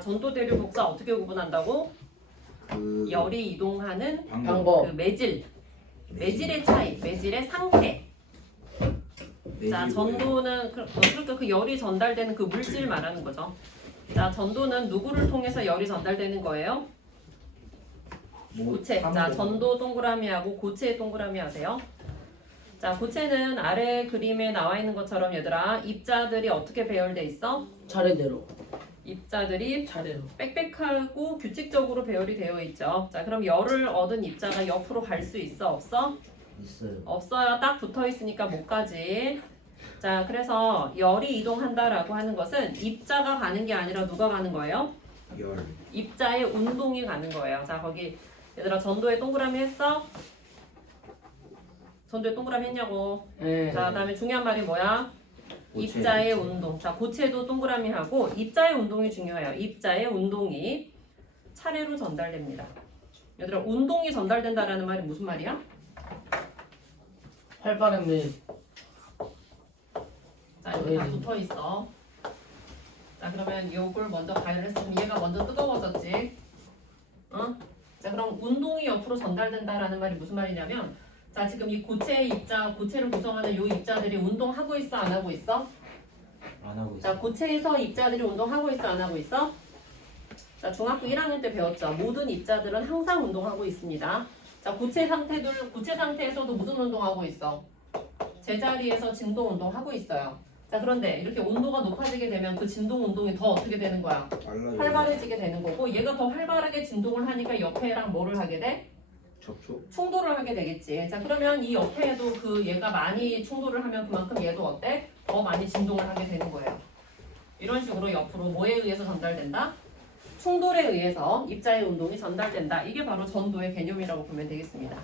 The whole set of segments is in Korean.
자, 전도 대류 복사 어떻게 구분한다고? 그 열이 이동하는 방법. 그 매질의 차이, 매질의 상태. 자, 전도는 그러니까 그 열이 전달되는 그 물질 말하는 거죠. 자, 전도는 누구를 통해서 열이 전달되는 거예요? 고체. 자, 전도 동그라미하고 고체 동그라미 하세요. 자, 고체는 아래 그림에 나와 있는 것처럼 얘들아 입자들이 어떻게 배열돼 있어? 차례대로. 입자들이 차례로. 빽빽하고 규칙적으로 배열이 되어 있죠. 자, 그럼 열을 얻은 입자가 옆으로 갈 수 있어? 없어? 있어요. 없어요. 딱 붙어 있으니까 못 가지. 자, 그래서 열이 이동한다라고 하는 것은 입자가 가는 게 아니라 누가 가는 거예요? 열. 입자의 운동이 가는 거예요. 자, 거기 얘들아 전도에 동그라미 했어? 전도에 동그라미 했냐고. 네. 자, 그다음에 중요한 말이 뭐야? 고체, 입자의 고체. 운동. 자, 고체도 동그라미 하고 입자의 운동이 중요해요. 입자의 운동이 차례로 전달됩니다. 얘들아, 운동이 전달된다라는 말이 무슨 말이야? 활발함을. 자, 이렇게 다 붙어 있어. 자, 그러면 요걸 먼저 가열했으면 얘가 먼저 뜨거워졌지. 어? 자, 그럼 운동이 옆으로 전달된다라는 말이 무슨 말이냐면, 자, 지금 이 고체의 입자, 고체를 구성하는 요 입자들이 운동하고 있어, 안 하고 있어? 안 하고 있어. 자, 고체에서 입자들이 운동하고 있어, 안 하고 있어? 자, 중학교 1학년 때 배웠죠. 모든 입자들은 항상 운동하고 있습니다. 자, 고체 상태에서도 무슨 운동하고 있어? 제자리에서 진동 운동하고 있어요. 자, 그런데 이렇게 온도가 높아지게 되면 그 진동 운동이 더 어떻게 되는 거야? 빨라요. 활발해지게 되는 거고, 얘가 더 활발하게 진동을 하니까 옆에랑 뭐를 하게 돼? 접촉. 충돌을 하게 되겠지. 자, 그러면 이 옆에도 그 얘가 많이 충돌을 하면 그만큼 얘도 어때? 더 많이 진동을 하게 되는 거예요. 이런 식으로 옆으로 뭐에 의해서 전달된다? 충돌에 의해서 입자의 운동이 전달된다. 이게 바로 전도의 개념이라고 보면 되겠습니다.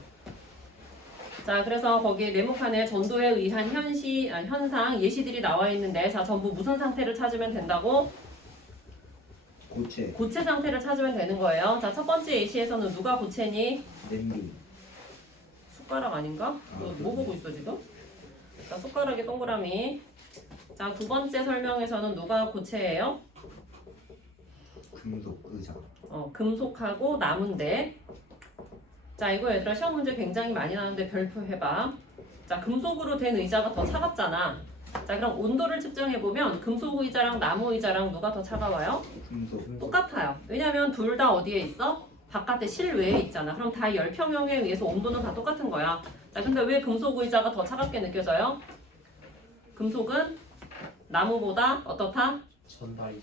자, 그래서 거기 네모칸에 전도에 의한 현상, 예시들이 나와 있는데, 자, 전부 무슨 상태를 찾으면 된다고? 고체. 고체 상태를 찾으면 되는 거예요. 자, 첫 번째 예시에서는 누가 고체니? 냄비. 숟가락 아닌가? 너 뭐 보고 있어 지금? 자, 숟가락에 동그라미. 자, 두 번째 설명에서는 누가 고체예요? 금속 의자. 금속하고 나무인데. 자, 이거 얘들아 시험 문제 굉장히 많이 나오는데 별표 해봐. 자, 금속으로 된 의자가 더 차갑잖아. 자, 그럼 온도를 측정해보면 금속 의자랑 나무 의자랑 누가 더 차가워요? 금속. 똑같아요. 왜냐면 둘 다 어디에 있어? 바깥에 실외에 있잖아. 그럼 다 열 평형에 의해서 온도는 다 똑같은 거야. 자, 근데 왜 금속 의자가 더 차갑게 느껴져요? 금속은 나무보다 어떻다?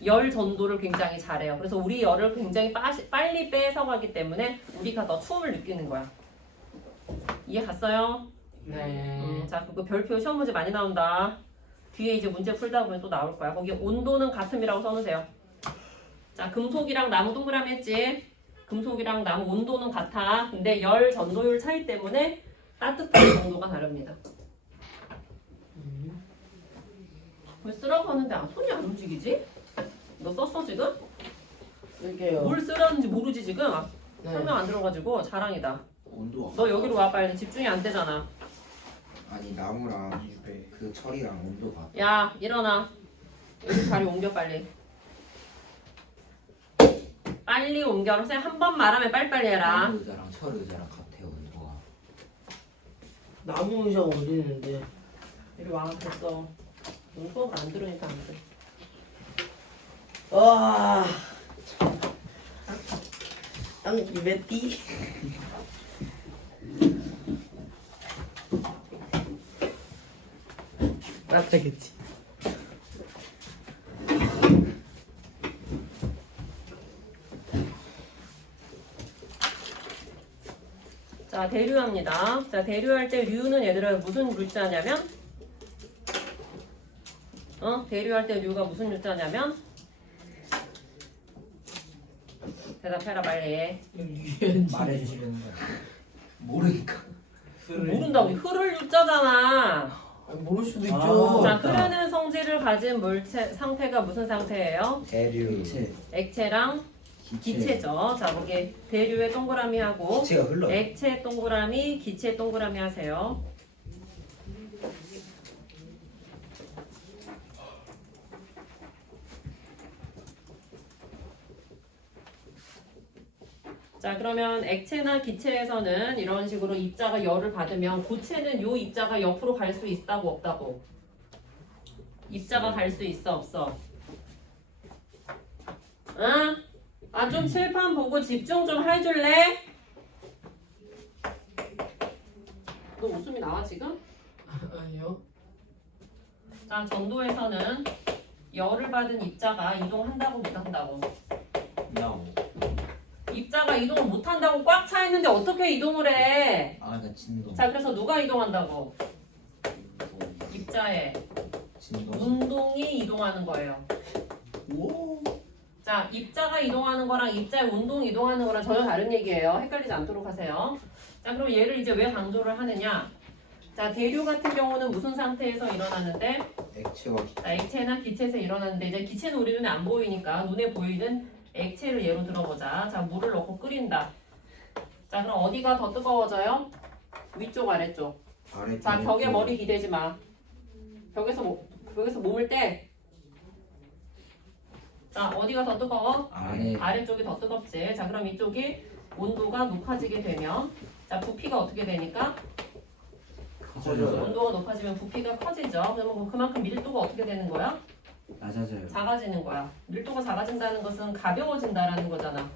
열 전도를 굉장히 잘해요. 그래서 우리 열을 굉장히 빨리 뺏어가기 때문에 우리가 더 추움을 느끼는 거야. 이해 갔어요? 네. 자, 그거 별표 시험 문제 많이 나온다. 뒤에 이제 문제 풀다 보면 또 나올 거야. 거기 온도는 같음이라고 써놓으세요. 자, 금속이랑 나무 동그라미 했지? 금속이랑 나무 온도는 같아. 근데 열 전도율 차이 때문에 따뜻한 정도가 다릅니다. 왜 쓰라고 하는데 손이 안 움직이지? 너 썼어 지금? 쓸게요. 뭘 쓰라는지 모르지 지금? 네. 설명 안 들어가지고 자랑이다. 온도. 너 여기로 와 빨리. 집중이 안 되잖아. 아니 나무랑 그 철이랑 온도가. 야, 일어나. 여기 자리 옮겨 빨리. 빨리 옮겨. 선생님 한 번 말하면 빨리빨리 해라. 나무 의자랑 철 의자랑 같아요 온도가. 나무 의자가 어디 있는데? 이리 와. 됐어. 수업을 안 들으니까 안 돼. 와. 땅 입에 띠. 깜짝이지. 자, 대류합니다. 자, 대류할 때 류는 얘들아 무슨 류자냐면 대류할 때 류가 무슨 류자냐면 대답해라 빨리. 말해주시는 거야. 모르니까. 모른다고. 흐를 유자잖아. 모를 수도 있죠. 자, 흐르는 성질을 가진 물체 상태가 무슨 상태예요? 대류. 액체랑 기체죠. 자, 거기 대류의 동그라미 하고 기체가 흘러. 액체 동그라미, 기체 동그라미 하세요. 자 그러면 액체나 기체에서는 이런 식으로 입자가 열을 받으면 고체는 요 입자가 옆으로 갈 수 있다고 없다고? 입자가 갈 수 있어 없어? 응? 아 좀 칠판 보고 집중 좀 해줄래? 너 웃음이 나와 지금? 아니요. 자 전도에서는 열을 받은 입자가 이동한다고 못한다고? 나오. 입자가 이동을 못한다고 꽉 차 있는데 어떻게 이동을 해? 아, 나 진동. 자 그래서 누가 이동한다고? 입자의 진동. 운동이 이동하는 거예요. 오. 자 입자가 이동하는 거랑 입자의 운동이 이동하는 거랑 전혀 다른 얘기예요. 헷갈리지 않도록 하세요. 자 그럼 얘를 이제 왜 강조를 하느냐? 자 대류 같은 경우는 무슨 상태에서 일어나는데? 액체와 기... 자, 액체나 기체에서 일어나는데 이제 기체는 우리 눈에 안 보이니까 눈에 보이는 액체를 예로 들어보자. 자 물을 넣고 끓인다. 자 그럼 어디가 더 뜨거워져요? 위쪽 아래쪽. 아래. 자 벽에 머리 기대지 마. 벽에서 몸을 떼. 자 어디가 더 뜨거워? 아래. 아래쪽이 더 뜨겁지. 자 그럼 이쪽이 온도가 높아지게 되면 자 부피가 어떻게 되니까? 커져요. 온도가 높아지면 부피가 커지죠. 그러면 그만큼 밀도가 어떻게 되는 거야? 낮아져요. 작아지는 거야. 밀도가 작아진다는 것은 가벼워진다라는 거잖아.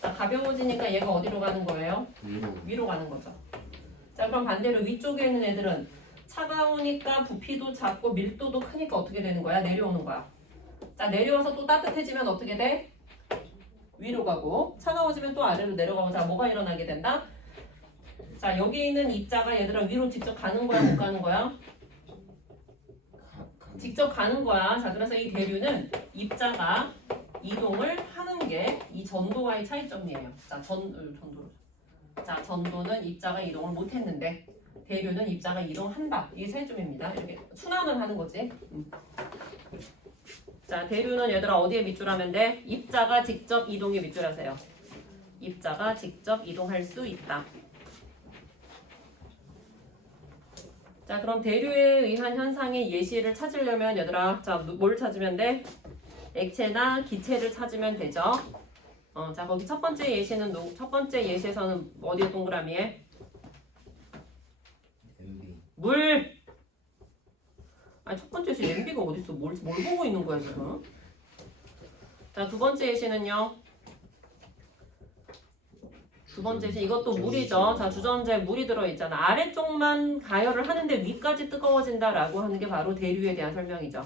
자 가벼워지니까 얘가 어디로 가는 거예요? 위로. 위로 가는 거죠. 자 그럼 반대로 위쪽에 있는 애들은 차가우니까 부피도 작고 밀도도 크니까 어떻게 되는 거야? 내려오는 거야. 자 내려와서 또 따뜻해지면 어떻게 돼? 위로 가고 차가워지면 또 아래로 내려가고 자 뭐가 일어나게 된다? 자 여기 있는 입자가 얘들아 위로 직접 가는 거야 못 가는 거야? 직접 가는 거야. 자 그래서 이 대류는 입자가 이동을 하는 게 이 전도와의 차이점이에요. 자 전도는 입자가 이동을 못했는데 대류는 입자가 이동한다. 이게 차이점입니다. 이렇게 순환을 하는 거지. 자 대류는 얘들아 어디에 밑줄하면 돼? 입자가 직접 이동에 밑줄하세요. 입자가 직접 이동할 수 있다. 자 그럼 대류에 의한 현상의 예시를 찾으려면 얘들아 자 뭘 찾으면 돼? 액체나 기체를 찾으면 되죠. 자 거기 첫 번째 예시에서는 어디에 동그라미에? 냄비. 물! 아니 첫 번째 예시 냄비가 어딨어? 뭘 보고 있는 거야 지금? 자 두 번째 예시는요. 두 번째 예시 이것도 물이죠. 자 주전자에 물이 들어있잖아. 아래쪽만 가열을 하는데 위까지 뜨거워진다라고 하는 게 바로 대류에 대한 설명이죠.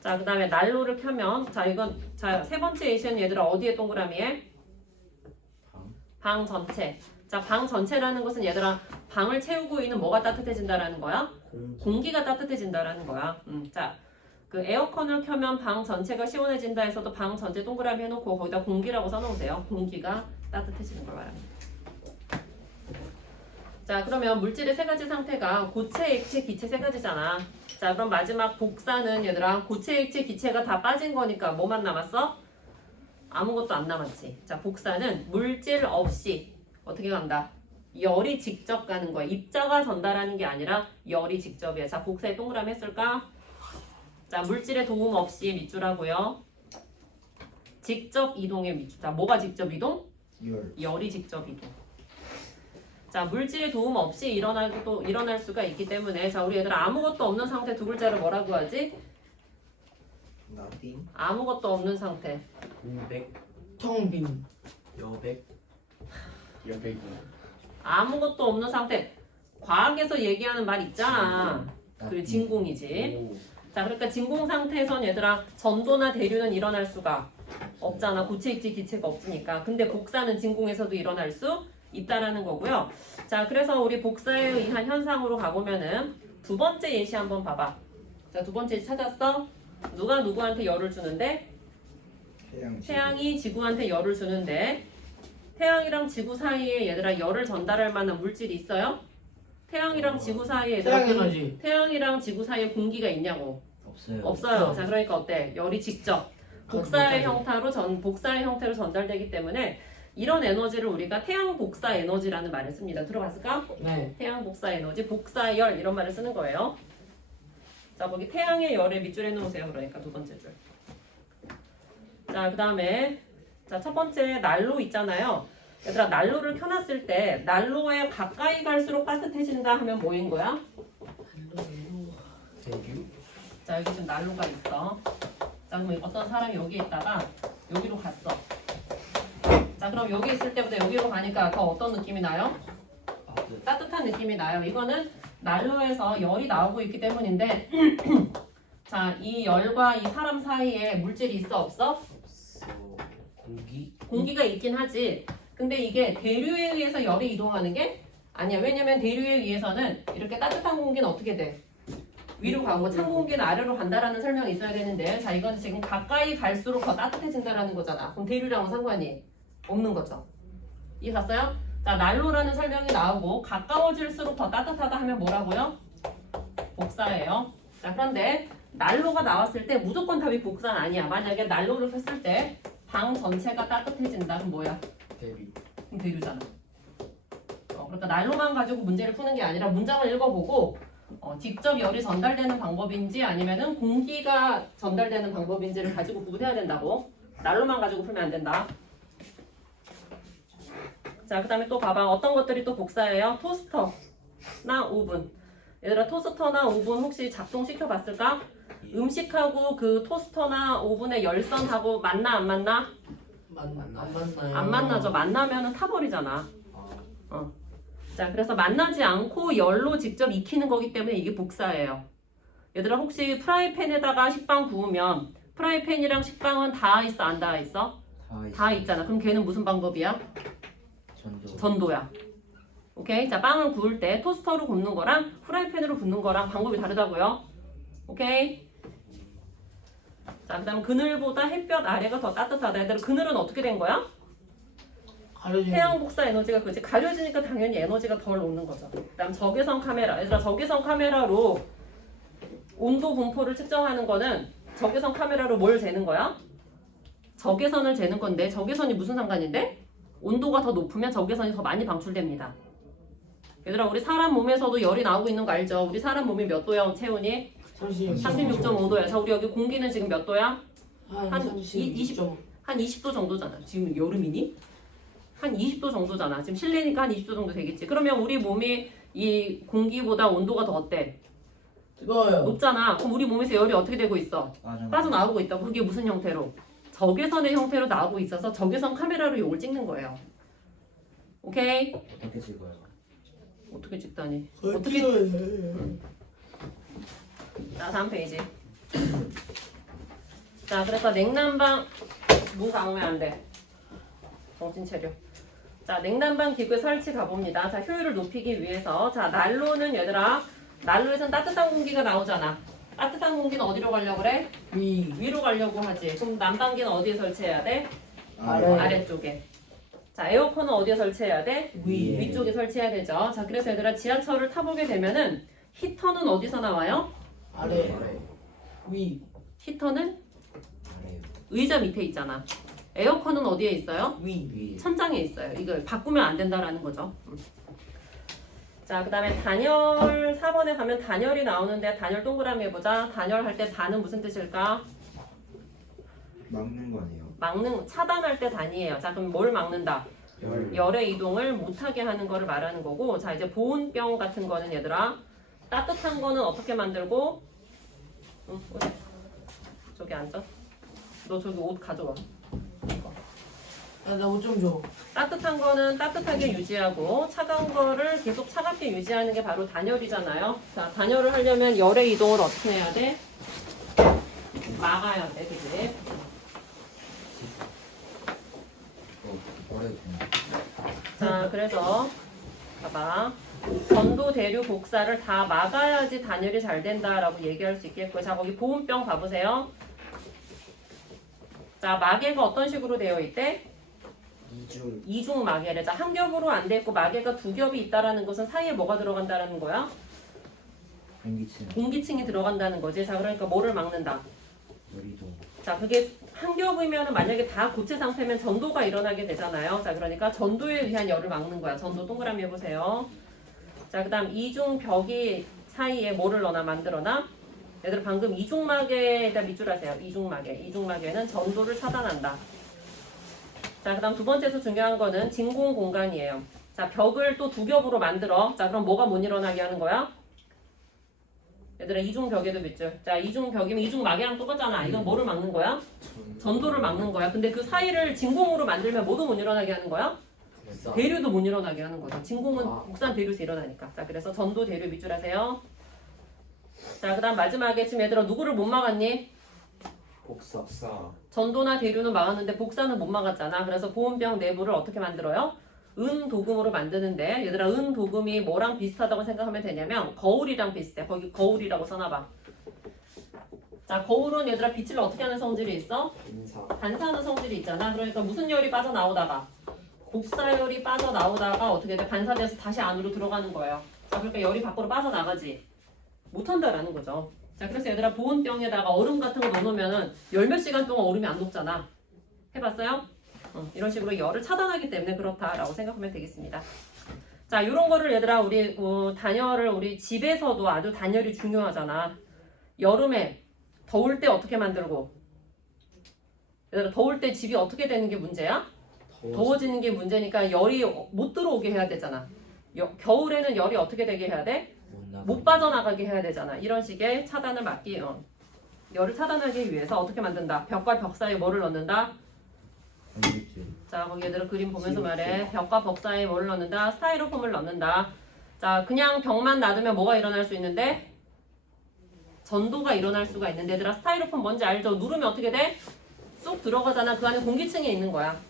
자 그 다음에 난로를 켜면 자 세 번째 예시는 얘들아 어디에 동그라미에? 방 전체. 자 방 전체라는 것은 얘들아 방을 채우고 있는 뭐가 따뜻해진다라는 거야? 공기가 따뜻해진다라는 거야. 자, 그 에어컨을 켜면 방 전체가 시원해진다 해서도 방 전체 동그라미 해놓고 거기다 공기라고 써놓으세요. 공기가 따뜻해지는 걸 말합니다. 자, 그러면 물질의 세 가지 상태가 고체, 액체, 기체 세 가지잖아. 자, 그럼 마지막 복사는 얘들아 고체, 액체, 기체가 다 빠진 거니까 뭐만 남았어? 아무것도 안 남았지. 자, 복사는 물질 없이 어떻게 간다? 열이 직접 가는 거야. 입자가 전달하는 게 아니라 열이 직접이야. 자, 복사에 동그라미 했을까? 자, 물질의 도움 없이 밑줄하고요. 직접 이동의 밑줄. 자, 뭐가 직접 이동? 열. 열이 직접 이동. 자, 물질의 도움 없이 일어날 수가 있기 때문에 자, 우리 얘들 아무것도 없는 상태 두 글자를 뭐라고 하지? nothing. 아무것도 없는 상태. 공백, 텅빈. 여백, 여백이. 아무것도 없는 상태. 과학에서 얘기하는 말 있잖아. 그래, 진공이지. 오. 자, 그러니까 진공 상태에선 얘들아 전도나 대류는 일어날 수가 없잖아. 고체, 액체, 기체가 없으니까. 근데 복사는 진공에서도 일어날 수 있다라는 거고요. 자, 그래서 우리 복사에 의한 현상으로 가보면은 두 번째 예시 한번 봐봐. 자, 두 번째 예시 찾았어? 누가 누구한테 열을 주는데? 태양이 지구한테 열을 주는데 태양이랑 지구 사이에 얘들아 열을 전달할 만한 물질이 있어요? 태양이랑 지구 사이에 얘들아 태양에너지. 태양이랑 지구 사이에 공기가 있냐고? 없어요. 없어요. 자, 그러니까 어때? 열이 직접 복사의 형태로 전달되기 때문에 이런 에너지를 우리가 태양 복사 에너지라는 말을 씁니다. 들어봤을까? 네. 태양 복사 에너지, 복사열 이런 말을 쓰는 거예요. 자, 거기 태양의 열에 밑줄해 놓으세요. 그러니까 두 번째 줄. 자, 그 다음에 자, 첫 번째 난로 있잖아요. 얘들아, 난로를 켜놨을 때 난로에 가까이 갈수록 따뜻해진다 하면 뭐인 거야? 대류. 자, 여기 지금 난로가 있어. 자, 그럼 어떤 사람이 여기 있다가 여기로 갔어. 자, 그럼 여기 있을 때보다 여기로 가니까 더 어떤 느낌이 나요? 따뜻한 느낌이 나요. 이거는 난로에서 열이 나오고 있기 때문인데 자, 이 열과 이 사람 사이에 물질이 있어 없어? 없어. 공기. 공기가 있긴 하지. 근데 이게 대류에 의해서 열이 이동하는 게 아니야. 왜냐면 대류에 의해서는 이렇게 따뜻한 공기는 어떻게 돼? 위로 가고 찬 공기는 아래로 간다라는 설명이 있어야 되는데 자, 이건 지금 가까이 갈수록 더 따뜻해진다라는 거잖아. 그럼 대류랑은 상관이 없는 거죠. 이해 갔어요? 자, 난로라는 설명이 나오고 가까워질수록 더 따뜻하다 하면 뭐라고요? 복사예요. 자, 그런데 난로가 나왔을 때 무조건 답이 복사는 아니야. 만약에 난로를 폈을 때 방 전체가 따뜻해진다. 그럼 뭐야? 대류. 그럼 대류잖아. 그러니까 난로만 가지고 문제를 푸는 게 아니라 문장을 읽어보고 직접 열이 전달되는 방법인지 아니면은 공기가 전달되는 방법인지를 가지고 구분해야 된다고. 난로만 가지고 풀면 안 된다. 자, 그 다음에 또 봐봐. 어떤 것들이 또 복사예요? 토스터나 오븐. 얘들아, 토스터나 오븐 혹시 작동시켜 봤을까? 음식하고 그 토스터나 오븐의 열선하고 맞나 안 맞나? 안 만나요. 안 만나죠. 만나면은 타버리잖아. 자, 그래서 만나지 않고 열로 직접 익히는 거기 때문에 이게 복사예요. 얘들아, 혹시 프라이팬에다가 식빵 구우면 프라이팬이랑 식빵은 닿아 있어, 안 닿아 있어? 닿아 있잖아. 그럼 걔는 무슨 방법이야? 전도야. 오케이? 자, 빵을 구울 때 토스터로 굽는 거랑 프라이팬으로 굽는 거랑 방법이 다르다고요. 오케이? 자, 그 다음 그늘보다 햇볕 아래가 더 따뜻하다. 얘들아, 그늘은 어떻게 된 거야? 가려지는 태양 복사 에너지가 그지 가려지니까 당연히 에너지가 덜 오는 거죠. 그다음 적외선 카메라. 얘들아, 적외선 카메라로 온도 분포를 측정하는 거는 적외선 카메라로 뭘 재는 거야? 적외선을 재는 건데 적외선이 무슨 상관인데? 온도가 더 높으면 적외선이 더 많이 방출됩니다. 얘들아, 우리 사람 몸에서도 열이 나오고 있는 거 알죠? 우리 사람 몸이 몇 도야, 채훈이? 36.5도야. 자, 우리 여기 공기는 지금 몇 도야? 한 한 20. 한 20도 정도잖아. 지금 여름이니? 한 20도 정도잖아. 지금 실내니까 한 20도 정도 되겠지. 그러면 우리 몸이 이 공기보다 온도가 더 어때? 뜨거워요. 높잖아. 그럼 우리 몸에서 열이 어떻게 되고 있어? 빠져나오고 있다고. 그게 무슨 형태로? 적외선의 형태로 나오고 있어서 적외선 카메라로 이걸 찍는 거예요. 오케이? 어떻게 찍어요? 어떻게 찍다니? 어떻게? 자, 다음 페이지. 자, 그래서 냉난방 문 감으면 안 돼. 정신 차려. 자, 냉난방 기구 설치 가봅니다. 자, 효율을 높이기 위해서 자, 난로는 얘들아, 난로에선 따뜻한 공기가 나오잖아. 따뜻한 공기는 어디로 가려고 그래? 위로 가려고 하지. 그럼 난방기는 어디에 설치해야 돼? 아래쪽에. 자, 에어컨은 어디에 설치해야 돼? 위쪽에 설치해야 되죠. 자, 그래서 얘들아, 지하철을 타보게 되면은 히터는 어디서 나와요? 아래. 위. 히터는 아래요. 의자 밑에 있잖아. 에어컨은 어디에 있어요? 위. 천장에 있어요. 이걸 바꾸면 안 된다라는 거죠. 자, 그 다음에 단열 4번에 가면 단열이 나오는데 단열 동그라미 해보자. 단열할 때 단은 무슨 뜻일까? 막는 거 아니에요? 막는, 차단할 때 단이에요. 자, 그럼 뭘 막는다? 열의 이동을 못하게 하는 거를 말하는 거고, 자, 이제 보온병 같은 거는 얘들아, 따뜻한 거는 어떻게 만들고? 그래. 저기 앉아. 너 저기 옷 가져와. 나 옷 좀 줘. 따뜻한 거는 따뜻하게 유지하고 차가운 거를 계속 차갑게 유지하는 게 바로 단열이잖아요. 자, 단열을 하려면 열의 이동을 어떻게 해야 돼? 막아야 돼, 그지? 자, 그래서 봐봐. 전도, 대류, 복사를 다 막아야지 단열이 잘 된다라고 얘기할 수 있겠고요. 자, 거기 보온병 봐보세요. 자, 마개가 어떤 식으로 되어 있대? 이중 마개래. 자, 한 겹으로 안 돼 있고 마개가 두 겹이 있다라는 것은 사이에 뭐가 들어간다라는 거야? 공기층이 들어간다는 거지. 자, 그러니까 뭐를 막는다? 열이동. 자, 그게 한 겹이면 만약에 다 고체 상태면 전도가 일어나게 되잖아요. 자, 그러니까 전도에 의한 열을 막는 거야. 전도 동그라미 해보세요. 자, 그 다음 이중 벽이 사이에 뭐를 넣어놔? 만들어놔? 얘들 방금 이중마개에다 밑줄 하세요. 이중마개. 이중마개는 전도를 차단한다. 자, 그 다음 두 번째에서 중요한 거는 진공 공간이에요. 자, 벽을 또 두 겹으로 만들어. 자, 그럼 뭐가 못 일어나게 하는 거야? 얘들아, 이중 벽에도 밑줄. 자, 이중 벽이면 이중 막이랑 똑같잖아. 이건 뭐를 막는 거야? 전도를 막는 거야. 근데 그 사이를 진공으로 만들면 뭐도 못 일어나게 하는 거야? 대류도 못 일어나게 하는 거죠. 진공은 곡선 대류에서 일어나니까. 자, 그래서 전도 대류 밑줄 하세요. 자, 그 다음 마지막에 지금 얘들아 누구를 못 막았니? 복사. 전도나 대류는 막았는데 복사는 못 막았잖아. 그래서 보온병 내부를 어떻게 만들어요? 은도금으로 만드는데 얘들아 은도금이 뭐랑 비슷하다고 생각하면 되냐면 거울이랑 비슷해. 거기 거울이라고 써놔봐. 자, 거울은 얘들아 빛을 어떻게 하는 성질이 있어? 인사. 반사하는 성질이 있잖아. 그러니까 무슨 열이 빠져나오다가 복사열이 빠져나오다가 어떻게 돼? 반사돼서 다시 안으로 들어가는 거예요. 자, 그러니까 열이 밖으로 빠져나가지 못한다라는 거죠. 자, 그래서 얘들아 보온병에다가 얼음 같은 거 넣어놓으면은 열 몇 시간 동안 얼음이 안 녹잖아. 해봤어요? 이런 식으로 열을 차단하기 때문에 그렇다라고 생각하면 되겠습니다. 자, 이런 거를 얘들아 우리 단열을 우리 집에서도 아주 단열이 중요하잖아. 여름에 더울 때 어떻게 만들고? 얘들아 더울 때 집이 어떻게 되는 게 문제야? 더워지는 게 문제니까 열이 못 들어오게 해야 되잖아. 겨울에는 열이 어떻게 되게 해야 돼? 못 빠져나가게 해야 되잖아. 이런 식의 차단을 막기, 열을 차단하기 위해서 어떻게 만든다? 벽과 벽 사이에 뭐를 넣는다? 밑줄. 자, 거기 얘들아 그림 보면서 말해. 벽과 벽 사이에 뭐를 넣는다? 스타이로폼을 넣는다. 자, 그냥 벽만 놔두면 뭐가 일어날 수 있는데? 전도가 일어날 수가 있는데 얘들아 스타이로폼 뭔지 알죠? 누르면 어떻게 돼? 쏙 들어가잖아. 그 안에 공기층이 있는 거야.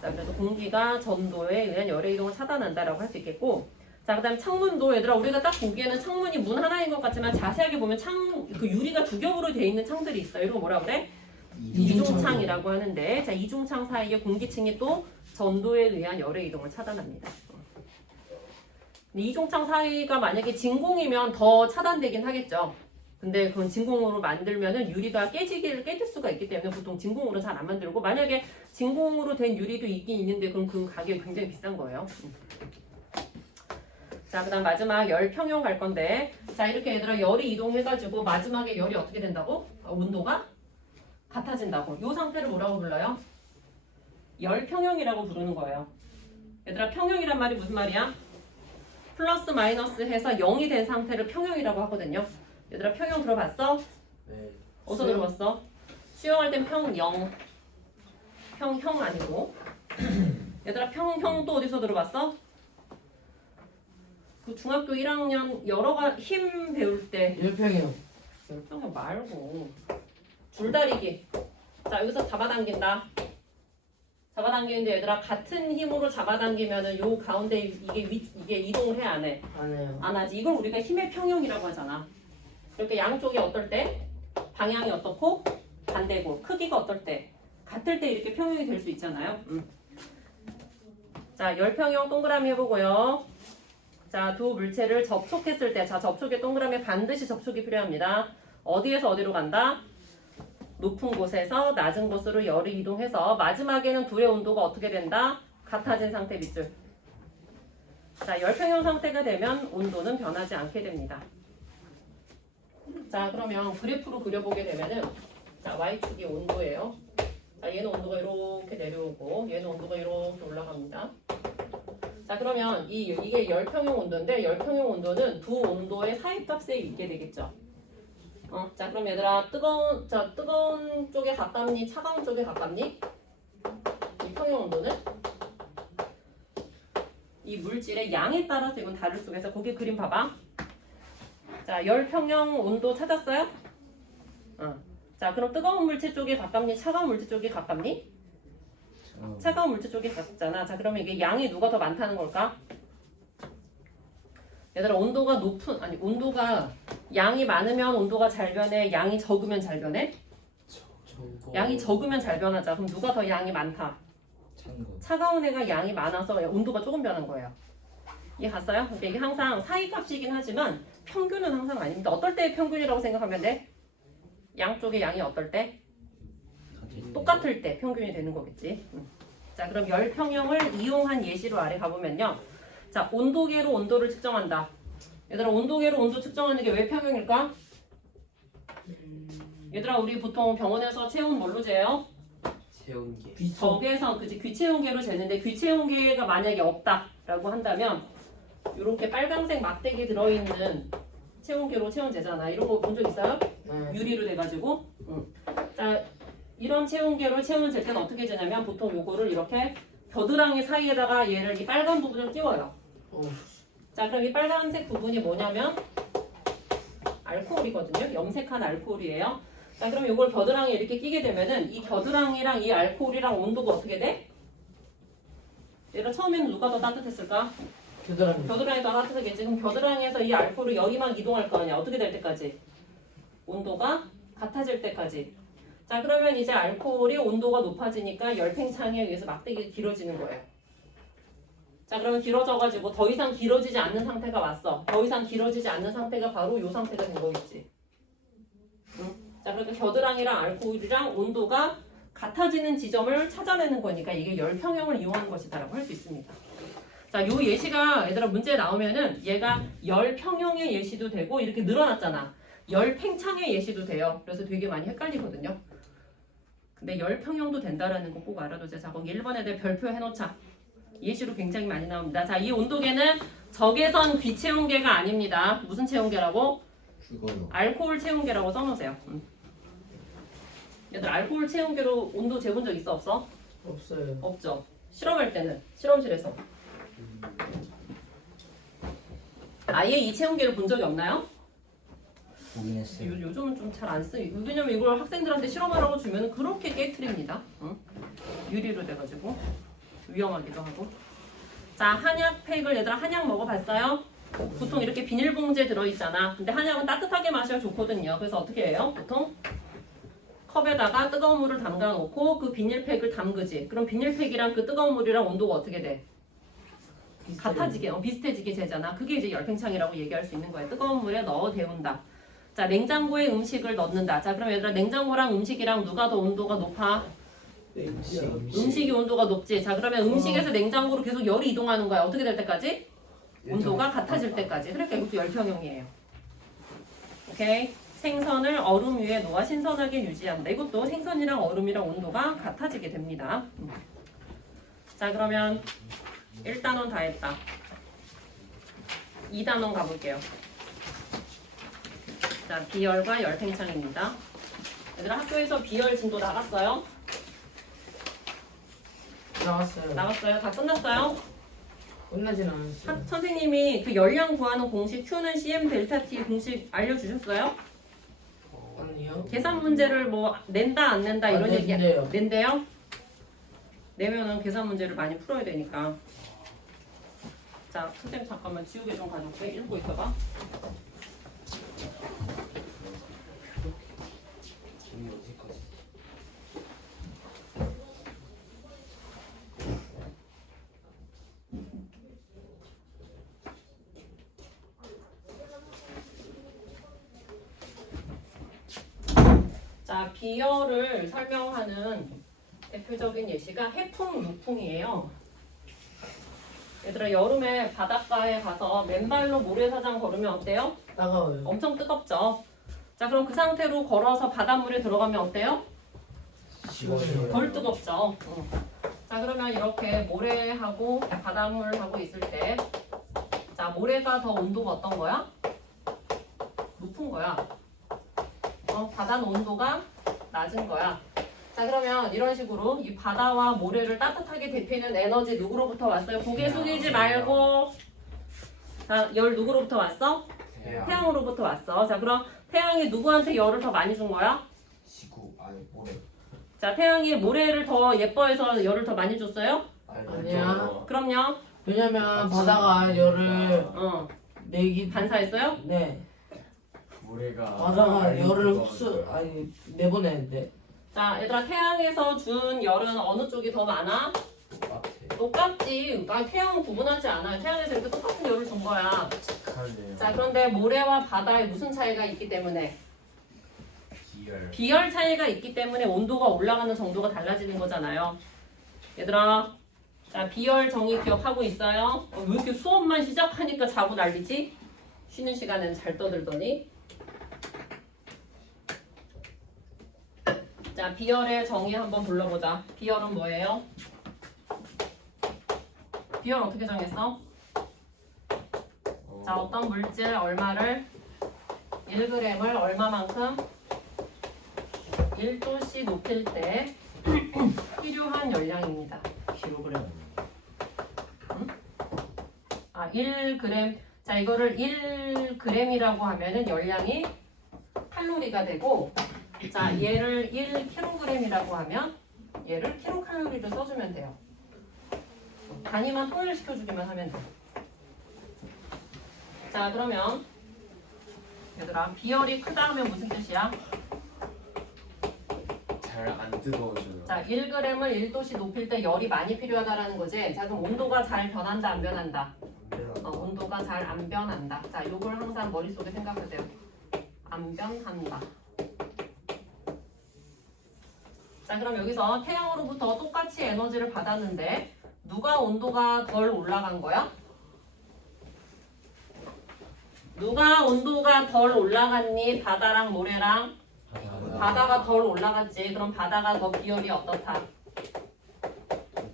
자, 그래서 공기가 전도에 의한 열의 이동을 차단한다라고 할 수 있겠고, 자, 그 다음 창문도 얘들아 우리가 딱 보기에는 창문이 문 하나인 것 같지만 자세하게 보면 그 유리가 두 겹으로 되어 있는 창들이 있어요. 이런 거 뭐라 그래? 이중창이라고 하는데, 자, 이중창 사이에 공기층이 또 전도에 의한 열의 이동을 차단합니다. 근데 이중창 사이가 만약에 진공이면 더 차단되긴 하겠죠. 근데 그건 진공으로 만들면은 유리가 깨질 수가 있기 때문에 보통 진공으로 잘 안 만들고, 만약에 진공으로 된 유리도 있긴 있는데 그럼 그 가격이 굉장히 비싼 거예요. 자, 그 다음 마지막 열 평형 갈 건데, 자, 이렇게 얘들아 열이 이동해가지고 마지막에 열이 어떻게 된다고? 온도가 같아진다고. 이 상태를 뭐라고 불러요? 열 평형이라고 부르는 거예요. 얘들아 평형이란 말이 무슨 말이야? 플러스 마이너스 해서 0이 된 상태를 평형이라고 하거든요. 얘들아 평형 들어봤어? 네. 어디서 들어봤어? 수영할 땐 평영. 평형 아니고. 얘들아 평형도 어디서 들어봤어? 그 중학교 1학년 힘 배울 때 열평이요. 열평형 말고 줄다리기. 자, 여기서 잡아당긴다. 잡아당기는데 얘들아 같은 힘으로 잡아당기면은 요 가운데 이게 이동을 해 안 해? 안 해요. 안 하지. 이걸 우리가 힘의 평형이라고 하잖아. 이렇게 양쪽이 어떨 때 방향이 어떻고 반대고 크기가 어떨 때 같을 때 이렇게 평형이 될 수 있잖아요. 자, 열평형 동그라미 해보고요. 자, 두 물체를 접촉했을 때, 자, 접촉의 동그라미 반드시 접촉이 필요합니다. 어디에서 어디로 간다? 높은 곳에서 낮은 곳으로 열이 이동해서 마지막에는 둘의 온도가 어떻게 된다? 같아진 상태 밑줄. 자, 열평형 상태가 되면 온도는 변하지 않게 됩니다. 자, 그러면 그래프로 그려보게 되면은, 자, Y축이 온도예요. 자, 얘는 온도가 이렇게 내려오고 얘는 온도가 이렇게 올라갑니다. 자, 그러면 이게 열평형 온도인데 열평형 온도는 두 온도의 사이값에 있게 되겠죠. 자, 그럼 얘들아 뜨거운 쪽에 가깝니? 차가운 쪽에 가깝니? 이 평형 온도는 이 물질의 양에 따라서 이건 다를 속에서 거기 그림 봐봐. 자, 열평형 온도 찾았어요? 자, 그럼 뜨거운 물질 쪽에 가깝니? 차가운 물질 쪽에 가깝니? 차가운 물질 쪽에 가깝잖아. 자, 그러면 이게 양이 누가 더 많다는 걸까? 얘들아 온도가 양이 많으면 온도가 잘 변해, 양이 적으면 잘 변해? 양이 적으면 잘 변하자. 그럼 누가 더 양이 많다? 차가운 애가 양이 많아서 온도가 조금 변한 거예요. 이해 갔어요? 그러니까 이게 항상 사이값이긴 하지만 평균은 항상 아닙니다. 어떨 때 평균이라고 생각하면 돼? 양쪽의 양이 어떨 때? 똑같을 때 평균이 되는 거겠지. 자, 그럼 열평형을 이용한 예시로 아래 가보면요. 자, 온도계로 온도를 측정한다. 얘들아 온도계로 온도 측정하는 게 왜 평형일까? 얘들아 우리 보통 병원에서 체온 뭘로 재요? 귀체온계. 귀속. 적외선 그지 귀체온계로 재는데 귀체온계가 만약에 없다라고 한다면 이렇게 빨강색 막대기 들어있는 체온계로 체온재잖아. 이런 거 본 적 있어요? 네. 유리로 돼가지고. 자 이런 체온계로 체온을 잴 때는 어떻게 재냐면 보통 요거를 이렇게 겨드랑이 사이에다가 얘를 이 빨간 부분을 끼워요. 어. 자 그럼 이 빨간색 부분이 뭐냐면 알코올이거든요. 염색한 알코올이에요. 자 그럼 이걸 겨드랑이에 이렇게 끼게 되면은 이 겨드랑이랑 이 알코올이랑 온도가 어떻게 돼? 얘가 처음에는 누가 더 따뜻했을까? 겨드랑이. 겨드랑이 더 따뜻하겠지. 그럼 겨드랑이에서 이 알코올이 여기만 이동할 거 아니야. 어떻게 될 때까지? 온도가 같아질 때까지. 자 그러면 이제 알코올이 온도가 높아지니까 열팽창에 의해서 막대기가 길어지는 거예요. 자 그러면 길어져가지고 더 이상 길어지지 않는 상태가 왔어. 더 이상 길어지지 않는 상태가 바로 이 상태가 된 거겠지. 응? 자 그러니까 겨드랑이랑 알코올이랑 온도가 같아지는 지점을 찾아내는 거니까 이게 열평형을 이용하는 것이다라고 할 수 있습니다. 자, 요 예시가 얘들아 문제에 나오면은 얘가 열평형의 예시도 되고 이렇게 늘어났잖아. 열팽창의 예시도 돼요. 그래서 되게 많이 헷갈리거든요. 근데 열평형도 된다라는 거 꼭 알아두자. 자, 거기 1번에 대해 별표 해놓자. 예시로 굉장히 많이 나옵니다. 자, 이 온도계는 적외선 귀체온계가 아닙니다. 무슨 체온계라고? 죽어요. 알코올 체온계라고 써놓으세요. 얘들 알코올 체온계로 온도 재본 적 있어 없어? 없어요. 없죠. 실험할 때는 실험실에서 아예 이 체온계를 본 적이 없나요? 보긴 했어요. 요즘은 좀 잘 안 쓰요. 왜냐면 이걸 학생들한테 실험하라고 주면 그렇게 깨트립니다. 응? 유리로 돼가지고 위험하기도 하고. 자, 한약팩을 얘들아 한약 먹어봤어요? 보통 이렇게 비닐봉지에 들어있잖아. 근데 한약은 따뜻하게 마셔야 좋거든요. 그래서 어떻게 해요? 보통 컵에다가 뜨거운 물을 담가 놓고 그 비닐팩을 담그지. 그럼 비닐팩이랑 그 뜨거운 물이랑 온도가 어떻게 돼? 같아지게, 비슷해지게 되잖아. 그게 이제 열팽창이라고 얘기할 수 있는 거야. 뜨거운 물에 넣어 데운다. 자, 냉장고에 음식을 넣는다. 자, 그럼 얘들아 냉장고랑 음식이랑 누가 더 온도가 높아? 음식이 온도가 높지. 자, 그러면 음식에서 냉장고로 계속 열이 이동하는 거야. 어떻게 될 때까지? 온도가 같아질 때까지. 그러니까 이것도 열평형이에요. 오케이? 생선을 얼음 위에 놓아 신선하게 유지한다. 이것도 생선이랑 얼음이랑 온도가 같아지게 됩니다. 자, 그러면 1단원 다 했다. 2단원 가볼게요. 자, 비열과 열팽창입니다. 얘들아 학교에서 비열 진도 나갔어요? 나왔어요. 나갔어요? 다 끝났어요? 끝나진 않았어요. 선생님이 그 열량 구하는 공식 Q는 CM 델타 T 공식 알려주셨어요? 아니요. 계산 문제를 뭐 낸다 안 낸다 이런 얘기 낸대요. 낸대요? 내면은 계산 문제를 많이 풀어야 되니까. 자, 선생님 잠깐만 지우개 좀 가져올게. 읽고 있어봐. 김이 어디까지? 자, 비열을 설명하는 대표적인 예시가 해풍, 루풍이에요. 얘들아 여름에 바닷가에 가서 맨발로 모래사장 걸으면 어때요? 따가워요. 엄청 뜨겁죠? 자, 그럼 그 상태로 걸어서 바닷물에 들어가면 어때요? 시원해요. 덜 뜨겁죠? 자, 그러면 이렇게 모래하고 바닷물하고 있을 때 자, 모래가 더 온도가 어떤 거야? 높은 거야. 바다 온도가 낮은 거야. 자, 그러면 이런 식으로 이 바다와 모래를 따뜻하게 데피는 에너지 누구로부터 왔어요? 고개 숙이지 말고. 자, 열 누구로부터 왔어? 태양으로부터 왔어. 자, 그럼 태양이 누구한테 열을 더 많이 준 거야? 지구 아니 모래. 자, 태양이 모래를 더 예뻐해서 열을 더 많이 줬어요? 아니야. 그럼요. 왜냐면 바다가 열을 내기. 반사했어요? 네. 모래가 바다가 열을 내보내는데. 자, 얘들아 태양에서 준 열은 어느 쪽이 더 많아? 똑같지. 태양은 구분하지 않아요. 태양에서 이렇게 똑같은 열을 준 거야. 자, 그런데 모래와 바다에 무슨 차이가 있기 때문에? 비열. 비열 차이가 있기 때문에 온도가 올라가는 정도가 달라지는 거잖아요. 얘들아, 자, 비열 정의 기억하고 있어요? 왜 이렇게 수업만 시작하니까 자고 난리지? 쉬는 시간엔 잘 떠들더니. 자, 비열의 정의 한번 불러보자. 비열은 뭐예요? 비열 어떻게 정했어? 자, 어떤 물질 얼마를 1g을 얼마만큼 1도씨 높일 때 필요한 열량입니다. 킬로그램. 아, 1g. 자, 이거를 1g이라고 하면은 열량이 칼로리가 되고, 자, 얘를 1kg이라고 하면 얘를 킬로칼로리로 써주면 돼요. 단위만 통일시켜주기만 하면 돼. 자, 그러면 얘들아, 비열이 크다 하면 무슨 뜻이야? 잘 안 뜨거워져요. 자, 1g을 1도씨 높일 때 열이 많이 필요하다라는 거지. 자, 그럼 온도가 잘 변한다, 안 변한다? 온도가 잘 안 변한다. 자, 요걸 항상 머릿속에 생각하세요. 안 변한다. 자, 그럼 여기서 태양으로부터 똑같이 에너지를 받았는데 누가 온도가 덜 올라간 거야? 누가 온도가 덜 올라갔니? 바다랑 모래랑? 바다가 덜 올라갔지. 그럼 바다가 더 비열이 어떻다?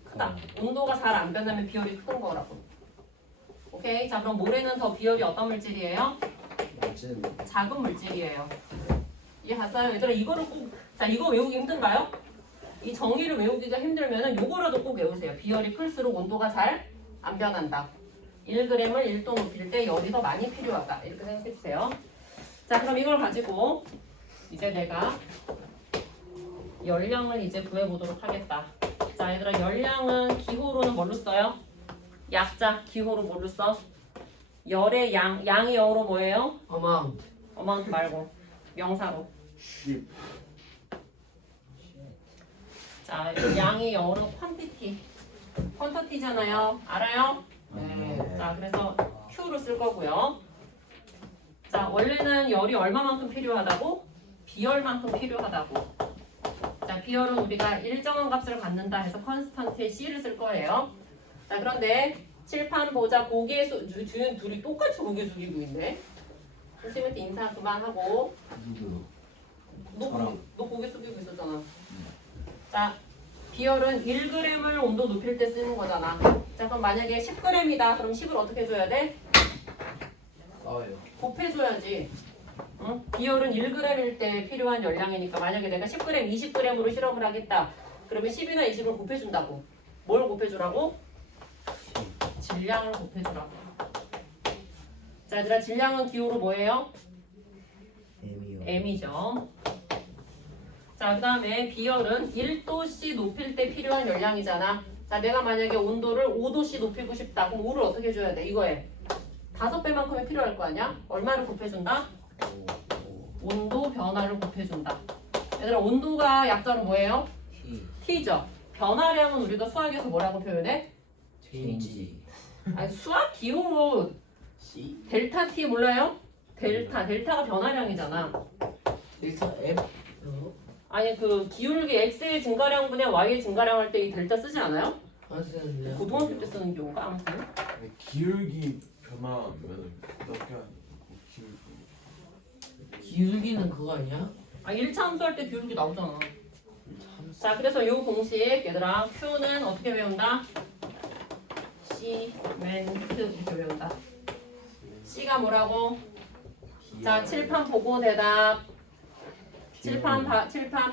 크다. 온도가 잘 안 변하면 비열이 큰 거라고. 오케이. 자, 그럼 모래는 더 비열이 어떤 물질이에요? 작은 물질이에요. 이해갔어요? 얘들아, 이거를 꼭, 자, 이거 외우기 힘든가요? 이 정의를 외우기가 힘들면은 요거라도 꼭 외우세요. 비열이 클수록 온도가 잘 안 변한다. 1g을 1도 높일 때 열이 더 많이 필요하다. 이렇게 생각해 주세요. 자, 그럼 이걸 가지고 이제 내가 열량을 이제 구해보도록 하겠다. 자, 얘들아, 열량은 기호로는 뭘로 써요? 약자, 기호로 뭘로 써? 열의 양, 양이 영어로 뭐예요? amount. 어마운트 말고 명사로. 자, 양이 영어로 퀀티티잖아요. 알아요? 네. 자, 그래서 Q로 쓸 거고요. 자, 원래는 열이 얼마만큼 필요하다고? 비열만큼 필요하다고. 자, 비열은 우리가 일정한 값을 갖는다 해서 컨스턴트에 C를 쓸 거예요. 자, 그런데 칠판 보자. 고개 둘이 똑같이 고개 숙이고 있네. 선생님한테 인사 그만하고. 너 고개 숙이고 있었잖아. 자, 비열은 1g을 온도 높일 때 쓰는 거잖아. 자, 그럼 만약에 10g이다. 그럼 10을 어떻게 해줘야 돼? 써요. 곱해줘야지. 응? 비열은 1g일 때 필요한 열량이니까 만약에 내가 10g, 20g으로 실험을 하겠다. 그러면 10이나 20을 곱해준다고. 뭘 곱해주라고? 질량을 곱해주라고. 자, 얘들아, 질량은 기호로 뭐예요? M이죠. 자, 그 다음에 비열은 1도씨 높일 때 필요한 열량이잖아. 자, 내가 만약에 온도를 5도씨 높이고 싶다. 그럼 5를 어떻게 해줘야 돼? 이거에 5배만큼이 필요할 거 아니야? 얼마를 곱해준다? 온도 변화를 곱해준다. 얘들아, 온도가 약자로 뭐예요? T죠. 변화량은 우리가 수학에서 뭐라고 표현해? 체인지. 아니, 수학 기호로 델타 T 몰라요? 델타가 변화량이잖아. 델타 F. 아니, 그 기울기 X의 증가량분의 Y의 증가량 할 때 이 델타 쓰지 않아요? 안 쓰는데요. 고등학교 때 쓰는 경우가 아무튼. 기울기 변화면 어떻게 하는 기울기는 그거 아니야? 아, 1차 함수할 때 기울기 나오잖아. 자, 그래서 이 공식 얘들아, Q는 어떻게 외운다? 시멘트 이렇게 외운다. C가 뭐라고? 자, 칠판 보고 대답. 칠판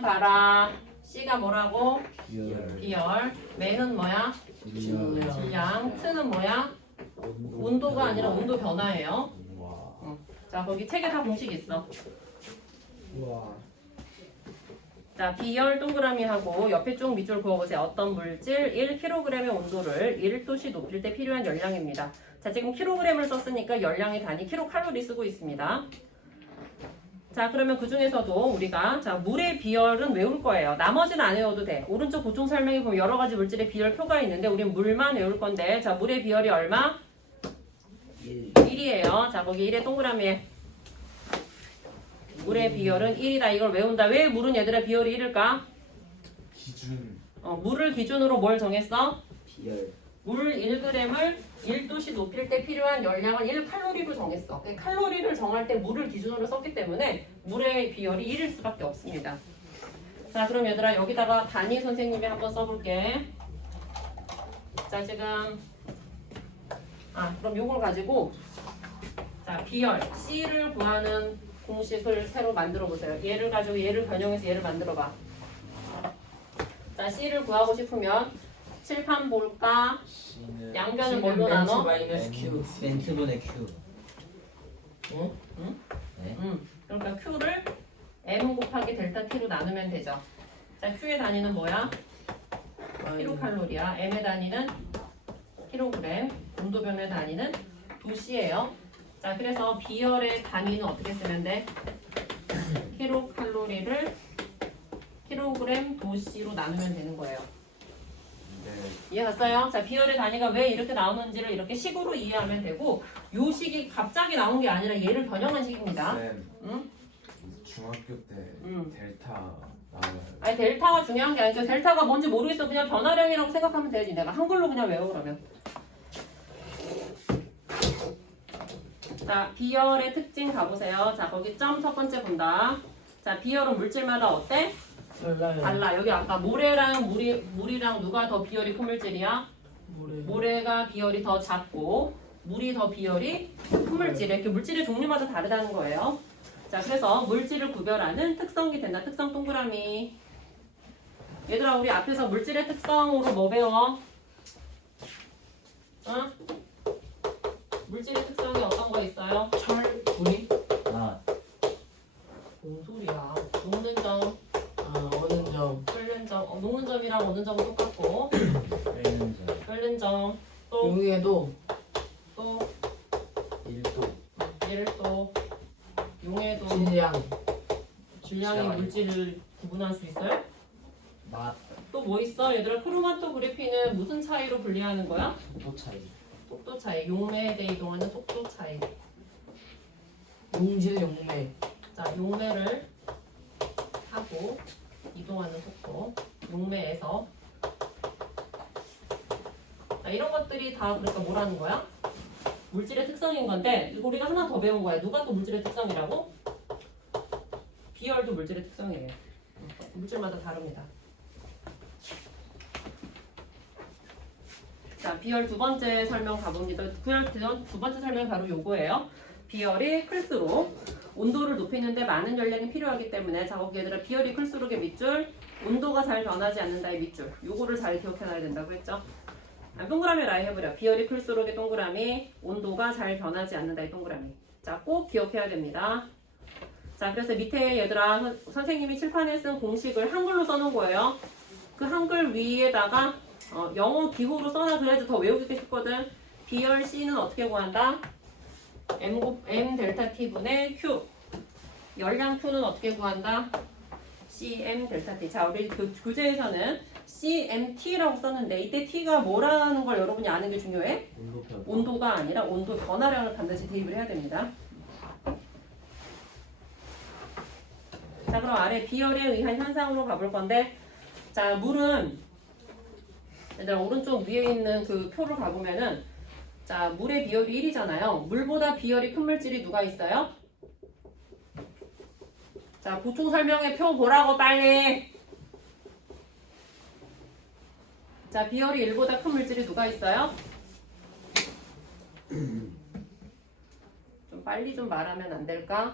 봐라. C가 뭐라고? 비열. 맨은 뭐야? 질량. T는 뭐야? 온도가 아니라 온도 변화예요. 자, 거기 책에 다 공식 있어. 자, 비열 동그라미 하고 옆에 쭉 밑줄 그어보세요. 어떤 물질 1kg의 온도를 1도씨 높일 때 필요한 열량입니다. 자, 지금 kg을 썼으니까 열량의 단위 킬로칼로리 쓰고 있습니다. 자, 그러면 그 중에서도 우리가 자, 물의 비열은 외울 거예요. 나머지는 안 외워도 돼. 오른쪽 보충 설명에 보면 여러 가지 물질의 비열 표가 있는데 우린 물만 외울 건데, 자, 물의 비열이 얼마? 1이에요. 자, 거기 1의 동그라미에 물의 비열은 1이다. 이걸 외운다. 왜 물은 얘들아 비열이 1일까? 기준. 물을 기준으로 뭘 정했어? 비열. 물 1g을 1도씨 높일 때 필요한 열량을 1칼로리로 정했어. 칼로리를 정할 때 물을 기준으로 썼기 때문에 물의 비열이 1일 수밖에 없습니다. 자, 그럼 얘들아 여기다가 단위 선생님이 한번 써볼게. 자, 지금 그럼 요걸 가지고 자, 비열 C를 구하는 공식을 새로 만들어 보세요. 얘를 가지고 얘를 변형해서 얘를 만들어 봐. 자, C를 구하고 싶으면 칠판 볼까? C는 양변을 뭘로 나눠? 마이너스 Q. N분의 Q. 응? 네. 그러니까 Q를 M 곱하기 델타 T로 나누면 되죠. 자, Q의 단위는 뭐야? 킬로칼로리야. M의 단위는 킬로그램. 온도변의 단위는 도시예요. 자, 그래서 비열의 단위는 어떻게 쓰면 돼? 킬로칼로리를 킬로그램 도시로 나누면 되는 거예요. 네. 이해갔어요? 자, 비열의 단위가 왜 이렇게 나오는지를 이렇게 식으로 이해하면 되고 요 식이 갑자기 나온 게 아니라 얘를 변형한 식입니다. 쌤 응? 중학교 때 응. 델타 나와요. 아니 델타가 중요한 게 아니죠. 델타가 뭔지 모르겠어. 그냥 변화량이라고 생각하면 되지. 내가 한글로 그냥 외워 그러면. 자, 비열의 특징 가보세요. 자, 거기 점 첫 번째 본다. 자, 비열은 물질마다 어때? 달라요. 달라. 여기 아까 모래랑 물이랑 누가 더 비열이 큰 물질이야? 모래가 비열이 더 작고 물이 더 비열이 큰 물질이야. 이렇게 물질의 종류마다 다르다는 거예요. 자, 그래서 물질을 구별하는 특성이 된다. 특성 동그라미. 얘들아, 우리 앞에서 물질의 특성으로 뭐 배워? 응? 물질의 특성이 어떤 거 있어요? 철, 불이? 아, 뭔 소리야? 녹는 점, 어는 점. 끓는 점. 녹는 점이랑 오는 점은 똑같고 끓는 점. 끓는 점. 또 용에도 1도. 얘를 또 용해도 질량. 질량의 물질을 구분할 수 있어요? 맛. 또 뭐 있어? 얘들아, 크로마토그래피는 무슨 차이로 분리하는 거야? 도 차이. 속도 차이. 용매에 대해 이동하는 속도 차이. 용질 용매. 자, 용매를 하고 이동하는 속도. 용매에서. 자, 이런 것들이 다 그러니까 뭐라는 거야? 물질의 특성인 건데 이거 우리가 하나 더 배운 거야. 누가 또 물질의 특성이라고? 비열도 물질의 특성이에요. 물질마다 다릅니다. 자, 비열 두 번째 설명 가봅니다. 비열 두 번째 설명이 바로 요거예요. 비열이 클수록 온도를 높이는데 많은 열량이 필요하기 때문에 자, 거기 얘들아 비열이 클수록의 밑줄, 온도가 잘 변하지 않는다의 밑줄. 요거를 잘 기억해놔야 된다고 했죠. 동그라미 라인 해보려. 비열이 클수록의 동그라미, 온도가 잘 변하지 않는다의 동그라미. 자, 꼭 기억해야 됩니다. 자, 그래서 밑에 얘들아 선생님이 칠판에 쓴 공식을 한글로 써놓은 거예요. 그 한글 위에다가 영어 기호로 써놔줘야지 더 외우기 쉽거든. 비열 C는 어떻게 구한다? M 델타 T분의 Q. 열량 Q는 어떻게 구한다? CM 델타 T. 자, 우리 교재에서는 CMT라고 썼는데 이때 T가 뭐라는 걸 여러분이 아는 게 중요해? 온도표. 온도가 아니라 온도 변화량을 반드시 대입을 해야 됩니다. 자, 그럼 아래 비열에 의한 현상으로 가볼 건데 자, 물은 얘들아 오른쪽 위에 있는 그 표를 가보면은 자, 물의 비열이 1이잖아요. 물보다 비열이 큰 물질이 누가 있어요? 자, 보충 설명의 표 보라고 빨리. 자, 비열이 1보다 큰 물질이 누가 있어요? 좀 빨리 좀 말하면 안 될까?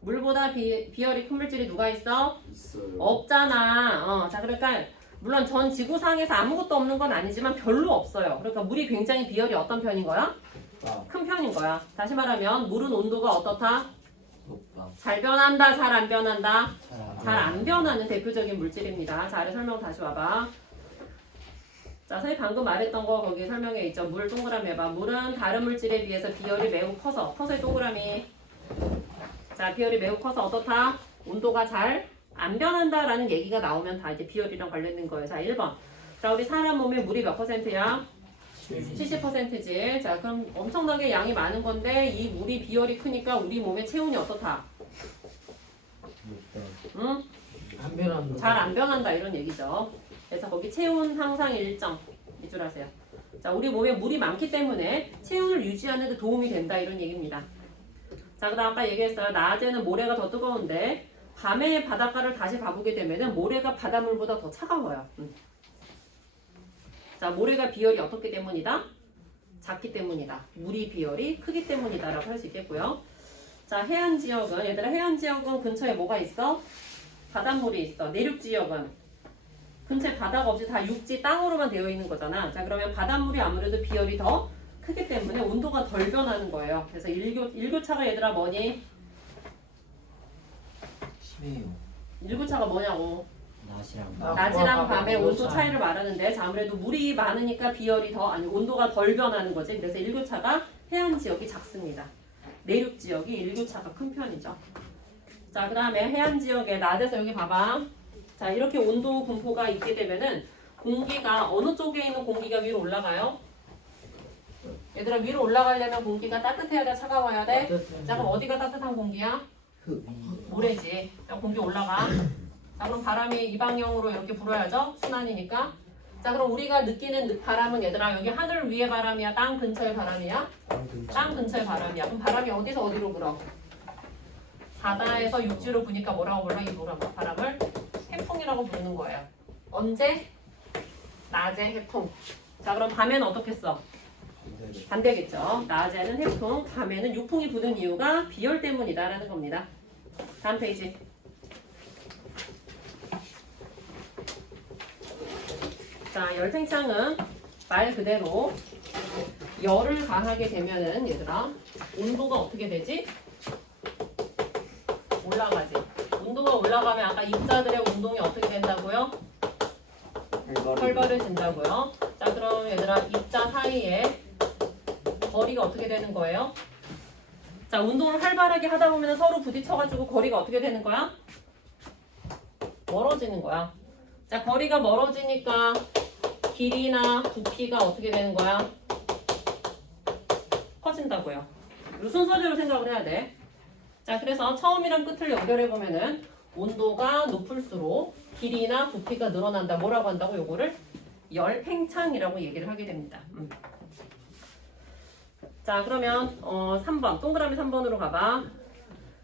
물보다 비열이 큰 물질이 누가 있어? 있어요. 없잖아. 자, 그러니까 물론 전 지구상에서 아무것도 없는 건 아니지만 별로 없어요. 그러니까 물이 굉장히 비열이 어떤 편인 거야? 높다. 큰 편인 거야. 다시 말하면 물은 온도가 어떻다? 높다. 잘 변한다, 잘 안 변한다? 잘 잘 안 변하는 대표적인 물질입니다. 자, 아래 설명 다시 와봐. 자, 선생님 방금 말했던 거 거기 설명에 있죠. 물 동그라미 해봐. 물은 다른 물질에 비해서 비열이 매우 커서 커서의 동그라미. 자, 비열이 매우 커서 어떻다? 온도가 잘 안 변한다라는 얘기가 나오면 다 이제 비열이랑 관련된 거예요. 자, 1번. 자, 우리 사람 몸에 물이 몇 %야? 70%지. 자, 그럼 엄청나게 양이 많은 건데 이 물이 비열이 크니까 우리 몸의 체온이 어떻다? 높다. 응? 안 변한다. 잘 안 변한다 이런 얘기죠. 그래서 거기 체온 항상 일정 기술하세요. 자, 우리 몸에 물이 많기 때문에 체온을 유지하는 데 도움이 된다 이런 얘기입니다. 자, 그다음 아까 얘기했어요. 낮에는 모래가 더 뜨거운데 밤에 바닷가를 다시 가보게 되면은 모래가 바닷물보다 더 차가워요. 자, 모래가 비열이 어떻기 때문이다? 작기 때문이다. 물이 비열이 크기 때문이다라고 할 수 있겠고요. 자, 해안 지역은 얘들아 해안 지역은 근처에 뭐가 있어? 바닷물이 있어. 내륙 지역은 근처에 바다가 없이 다 육지 땅으로만 되어 있는 거잖아. 자, 그러면 바닷물이 아무래도 비열이 더 크기 때문에 온도가 덜 변하는 거예요. 그래서 일교차가 얘들아 뭐니? 심해요. 일교차가 뭐냐고. 낮이랑 낮이랑 밤의 온도 온도 차이. 차이를 말하는데 자, 아무래도 물이 많으니까 비열이 더 아니 온도가 덜 변하는 거지. 그래서 일교차가 해안 지역이 작습니다. 내륙 지역이 일교차가 큰 편이죠. 자, 그 다음에 해안 지역의 낮에서 여기 봐봐. 자, 이렇게 온도 분포가 있게 되면은 공기가 어느 쪽에 있는 공기가 위로 올라가요? 얘들아 위로 올라가려면 공기가 따뜻해야 돼, 차가워야 돼? 자, 그럼 어디가 따뜻한 공기야? 흙. 모래지. 자, 공기 올라가. 자, 그럼 바람이 이 방향으로 이렇게 불어야죠. 순환이니까. 자, 그럼 우리가 느끼는 바람은 얘들아 여기 하늘 위의 바람이야? 땅 근처의 바람이야? 땅 근처의 바람이야. 그럼 바람이 어디서 어디로 불어? 바다에서 육지로 부니까 뭐라고 불러? 이 바람을 해풍이라고 부르는 거예요. 언제? 낮에 해풍. 자, 그럼 밤에는 어떻게 써? 반대겠죠. 낮에는 해풍, 밤에는 육풍이 부는 이유가 비열 때문이다라는 겁니다. 다음 페이지. 자, 열팽창은 말 그대로 열을 가하게 되면은 얘들아 온도가 어떻게 되지? 올라가지. 온도가 올라가면 아까 입자들의 운동이 어떻게 된다고요? 활발해진다고요. 자, 그럼 얘들아 입자 사이에 거리가 어떻게 되는 거예요? 자, 운동을 활발하게 하다 보면 서로 부딪혀가지고 거리가 어떻게 되는 거야? 멀어지는 거야. 자, 거리가 멀어지니까 길이나 부피가 어떻게 되는 거야? 커진다고요. 이 순서대로 생각을 해야 돼. 자, 그래서 처음이랑 끝을 연결해 보면은 온도가 높을수록 길이나 부피가 늘어난다. 뭐라고 한다고? 요거를 열팽창이라고 얘기를 하게 됩니다. 자, 그러면 3번 동그라미 3번으로 가봐.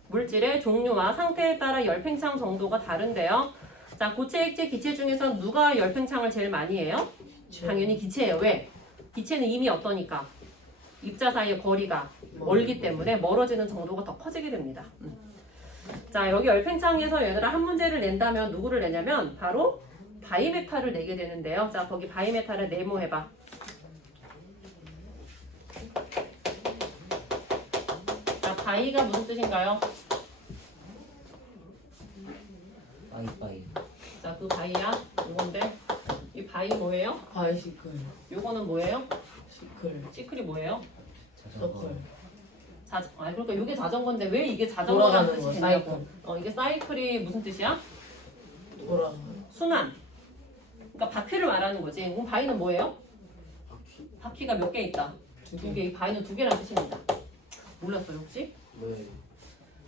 물질의 종류와 상태에 따라 열팽창 정도가 다른데요. 자, 고체, 액체, 기체 중에서 누가 열팽창을 제일 많이 해요? 당연히 기체예요. 왜? 기체는 이미 어떠니까? 입자 사이의 거리가 멀기 때문에 멀어지는 정도가 더 커지게 됩니다. 자, 여기 열팽창에서 얘들아 한 문제를 낸다면 누구를 내냐면 바로 바이메탈을 내게 되는데요. 자, 거기 바이메탈을 네모해봐. 자, 바이가 무슨 뜻인가요? 빠이빠이. 자, 그 바이야. 이건데 이 바이 뭐예요? 바이시클, 요거는 뭐예요? 시클, 시클이 뭐예요? 서클. 그러니까 이게 자전거인데 왜 이게 자전거라는 돌아가는 뜻이 거, 됐냐고. 사이클. 이게 사이클이 무슨 뜻이야? 돌아가. 순환. 그러니까 바퀴를 말하는 거지. 그럼 바위는 뭐예요? 바퀴가 몇 개 있다? 두 개. 이 바위는 두 개라는 뜻입니다. 몰랐어요 혹시? 네.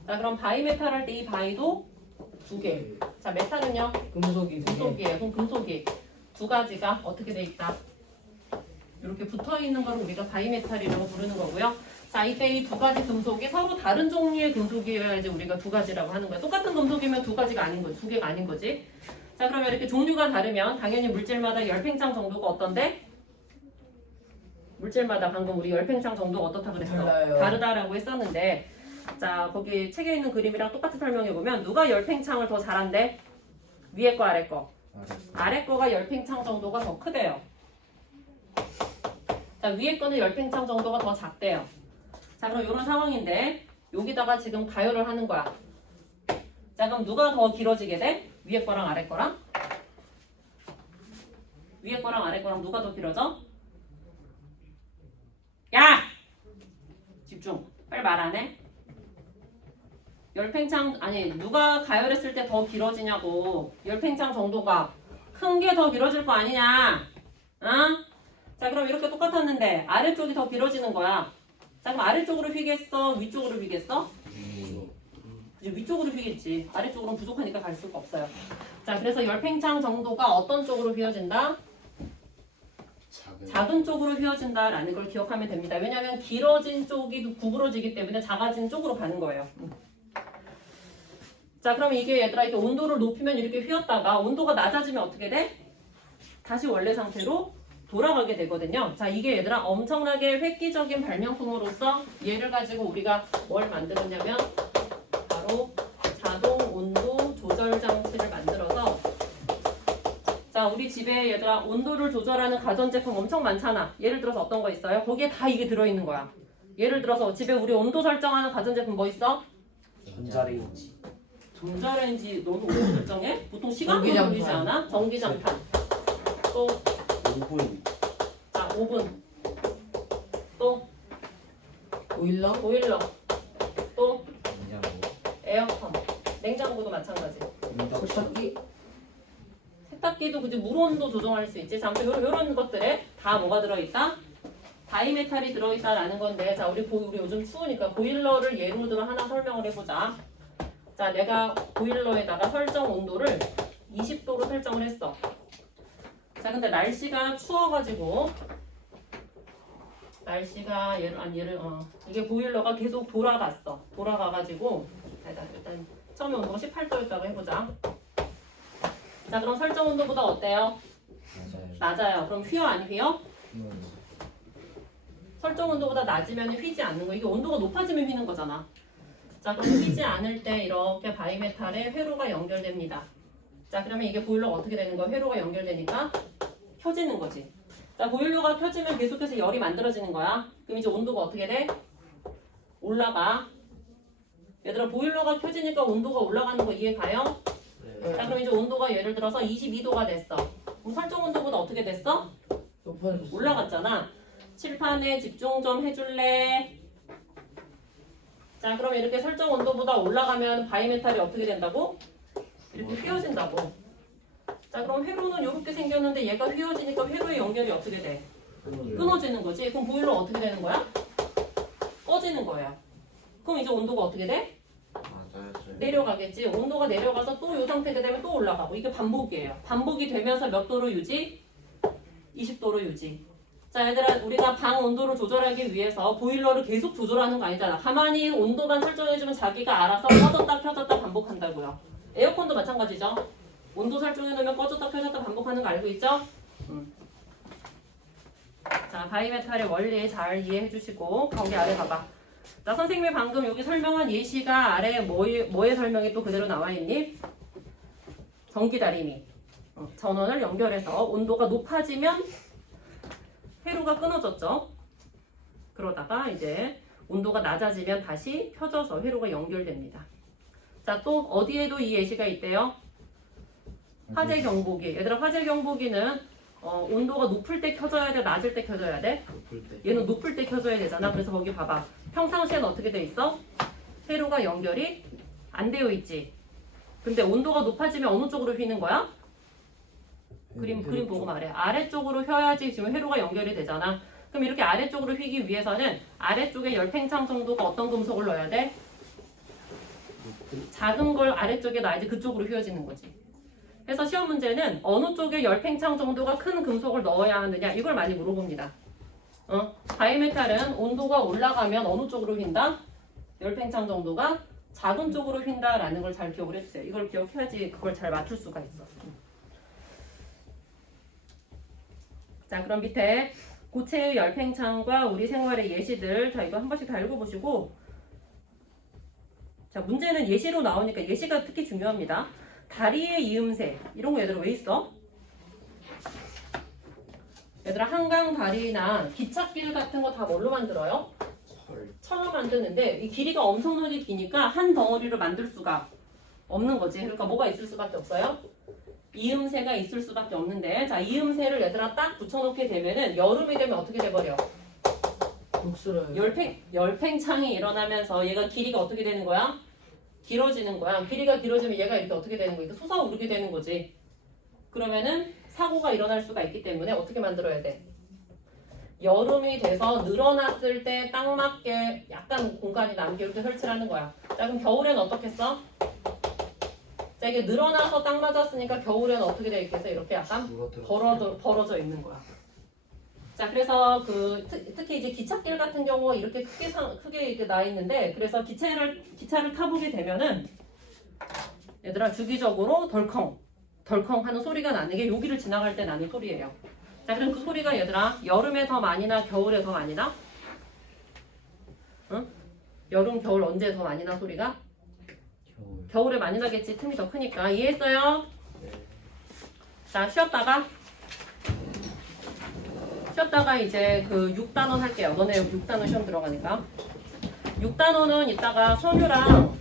자, 그럼 바이메탈 할 때 이 바위도 두 개. 자, 메탈은요? 금속이 두 개. 금속이에요. 그럼 금속이 두 가지가 어떻게 돼 있다? 이렇게 붙어 있는 걸 우리가 바이메탈이라고 부르는 거고요. 자, 이때 이 두 가지 금속이 서로 다른 종류의 금속이어야지 우리가 두 가지라고 하는 거야. 똑같은 금속이면 두 가지가 아닌 거지. 두 개가 아닌 거지. 자, 그러면 이렇게 종류가 다르면 당연히 물질마다 열팽창 정도가 어떤데? 물질마다 방금 우리 열팽창 정도가 어떻다 그랬어? 달라요. 다르다라고 했었는데, 자, 거기 책에 있는 그림이랑 똑같이 설명해 보면 누가 열팽창을 더 잘한대? 위에 거 아래 거. 아래 거가 열팽창 정도가 더 크대요. 자, 위에 거는 열팽창 정도가 더 작대요. 자, 그럼 이런 상황인데 여기다가 지금 가열을 하는 거야. 자, 그럼 누가 더 길어지게 돼? 위에 거랑 아래 거랑? 위에 거랑 아래 거랑 누가 더 길어져? 야! 집중. 빨리 말 안 해? 열팽창 아니 누가 가열했을 때 더 길어지냐고. 열팽창 정도가 큰 게 더 길어질 거 아니냐? 어? 자, 그럼 이렇게 똑같았는데 아래쪽이 더 길어지는 거야. 자, 그럼 아래쪽으로 휘겠어? 위쪽으로 휘겠어? 그치, 위쪽으로 휘겠지. 아래쪽으로는 부족하니까 갈 수가 없어요. 자, 그래서 열팽창 정도가 어떤 쪽으로 휘어진다? 작은 쪽으로 휘어진다라는 걸 기억하면 됩니다. 왜냐하면 길어진 쪽이 구부러지기 때문에 작아진 쪽으로 가는 거예요. 자, 그럼 이게 얘들아 이렇게 온도를 높이면 이렇게 휘었다가 온도가 낮아지면 어떻게 돼? 다시 원래 상태로 돌아가게 되거든요. 자, 이게 얘들아 엄청나게 획기적인 발명품으로서 얘를 가지고 우리가 뭘 만들었냐면 바로 자동 온도 조절 장치를 만들어서 자, 우리 집에 얘들아 온도를 조절하는 가전제품 엄청 많잖아. 예를 들어서 어떤 거 있어요? 거기에 다 이게 들어있는 거야. 예를 들어서 집에 우리 온도 설정하는 가전제품 뭐 있어? 전자레인지. 전자레인지 너도 온도 설정해? 보통 시간으로 전기장판. 돌리지 않아? 전기장판. 또, 5분. 자, 오븐. 또, 보일러? 보일러. 또, 냉장고. 에어컨. 냉장고도 마찬가지. 인덕션. 세탁기? 세탁기도 그지 물 온도 조정할 수 있지. 자, 아무튼 이런 것들에 다 뭐가 들어있다? 다이메탈이 들어있다라는 건데, 자, 우리 요즘 추우니까 보일러를 예로 들어 하나 설명을 해보자. 자, 내가 보일러에다가 설정 온도를 20도로 설정을 했어. 자, 근데 날씨가 추워가지고 날씨가 이게 보일러가 계속 돌아갔어. 돌아가가지고 일단 처음에 온도가 18도였다고 해보자. 자, 그럼 설정 온도보다 어때요? 맞아요. 낮아요. 그럼 휘어 안 휘어? 이건 설정 온도보다 낮으면 휘지 않는 거. 이게 온도가 높아지면 휘는 거잖아. 자, 그럼 휘지 않을 때 이렇게 바이메탈에 회로가 연결됩니다. 자, 그러면 이게 보일러가 어떻게 되는 거야? 회로가 연결되니까 켜지는 거지. 자, 보일러가 켜지면 계속해서 열이 만들어지는 거야. 그럼 이제 온도가 어떻게 돼? 올라가. 얘들아, 보일러가 켜지니까 온도가 올라가는 거 이해 가요? 자, 그럼 이제 온도가 예를 들어서 22도가 됐어. 그럼 설정 온도보다 어떻게 됐어? 높아졌어. 올라갔잖아. 칠판에 집중 좀 해줄래? 자, 그럼 이렇게 설정 온도보다 올라가면 바이메탈이 어떻게 된다고? 이렇게 휘어진다고. 자, 그럼 회로는 이렇게 생겼는데 얘가 휘어지니까 회로의 연결이 어떻게 돼? 끊어지는 거지. 그럼 보일러 어떻게 되는 거야? 꺼지는 거야. 그럼 이제 온도가 어떻게 돼? 맞아요. 내려가겠지. 온도가 내려가서 또 이 상태가 되면 또 올라가고. 이게 반복이에요. 반복이 되면서 몇 도로 유지? 20도로 유지. 자, 얘들아, 우리가 방 온도를 조절하기 위해서 보일러를 계속 조절하는 거 아니잖아. 가만히 온도만 설정해주면 자기가 알아서 꺼졌다 켜졌다 반복한다고요. 에어컨도 마찬가지죠. 온도 설정해놓으면 꺼졌다 켜졌다 반복하는 거 알고 있죠? 자, 바이메탈의 원리 잘 이해해 주시고 거기 아래 봐봐. 자, 선생님이 방금 여기 설명한 예시가 아래 뭐의 설명이 또 그대로 나와 있니? 전기다리미. 전원을 연결해서 온도가 높아지면 회로가 끊어졌죠. 그러다가 이제 온도가 낮아지면 다시 켜져서 회로가 연결됩니다. 자, 또 어디에도 이 예시가 있대요? 화재 경보기. 얘들아, 화재 경보기는 온도가 높을 때 켜져야 돼? 낮을 때 켜져야 돼? 높을 때. 얘는 높을 때 켜져야 되잖아. 그래서 거기 봐봐. 평상시에는 어떻게 돼 있어? 회로가 연결이 안 되어 있지. 근데 온도가 높아지면 어느 쪽으로 휘는 거야? 그림 보고 말해. 아래쪽으로 휘어야지 지금 회로가 연결이 되잖아. 그럼 이렇게 아래쪽으로 휘기 위해서는 아래쪽에 열팽창 정도가 어떤 금속을 넣어야 돼? 작은 걸 아래쪽에 놔야지 그쪽으로 휘어지는 거지. 그래서 시험 문제는 어느 쪽에 열팽창 정도가 큰 금속을 넣어야 하느냐 이걸 많이 물어봅니다. 바이메탈은 온도가 올라가면 어느 쪽으로 휜다? 열팽창 정도가 작은 쪽으로 휜다라는 걸 잘 기억을 해주세요. 이걸 기억해야지 그걸 잘 맞출 수가 있어. 자, 그럼 밑에 고체의 열팽창과 우리 생활의 예시들 자 이거 한 번씩 다 읽어보시고 자 문제는 예시로 나오니까 예시가 특히 중요합니다. 다리의 이음새 이런 거 얘들아 왜 있어? 얘들아 한강 다리나 기찻길 같은 거 다 뭘로 만들어요? 철로 만드는데 이 길이가 엄청나게 기니까 한 덩어리로 만들 수가 없는 거지. 그러니까 뭐가 있을 수밖에 없어요? 이음새가 있을 수밖에 없는데 자 이음새를 얘들아 딱 붙여놓게 되면은 여름이 되면 어떻게 돼버려? 녹슬어요. 열팽창이 일어나면서 얘가 길이가 어떻게 되는 거야? 길어지는 거야. 길이가 길어지면 얘가 이렇게 어떻게 되는 거야? 솟아오르게 되는 거지. 그러면은 사고가 일어날 수가 있기 때문에 어떻게 만들어야 돼? 여름이 돼서 늘어났을 때 딱 맞게 약간 공간이 남게 이렇게 설치를 하는 거야. 자 그럼 겨울에는 어떻겠어? 자 이게 늘어나서 딱 맞았으니까 겨울에는 어떻게 돼 있겠어? 이렇게 약간 벌어져 있는 거야. 자 그래서 특히 이제 기찻길 같은 경우가 이렇게 크게 이렇게 나 있는데 그래서 기차를 타보게 되면은 얘들아 주기적으로 덜컹 덜컹 하는 소리가 나는 게 여기를 지나갈 때 나는 소리예요. 자, 그럼 그 소리가 얘들아 여름에 더 많이 나 겨울에 더 많이 나? 응? 여름 겨울 언제 더 많이 나 소리가? 겨울. 겨울에 많이 나겠지. 틈이 더 크니까. 이해했어요? 자, 쉬었다가 이제 그 6단원 할게요. 너네 여기 6단원 시험 들어가니까. 6단원은 이따가 선유랑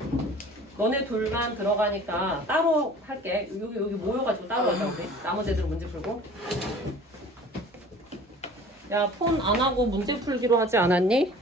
너네 둘만 들어가니까 따로 할게. 여기 모여가지고 따로 하자 우리. 나머지 애들은 문제 풀고. 야, 폰 안 하고 문제 풀기로 하지 않았니?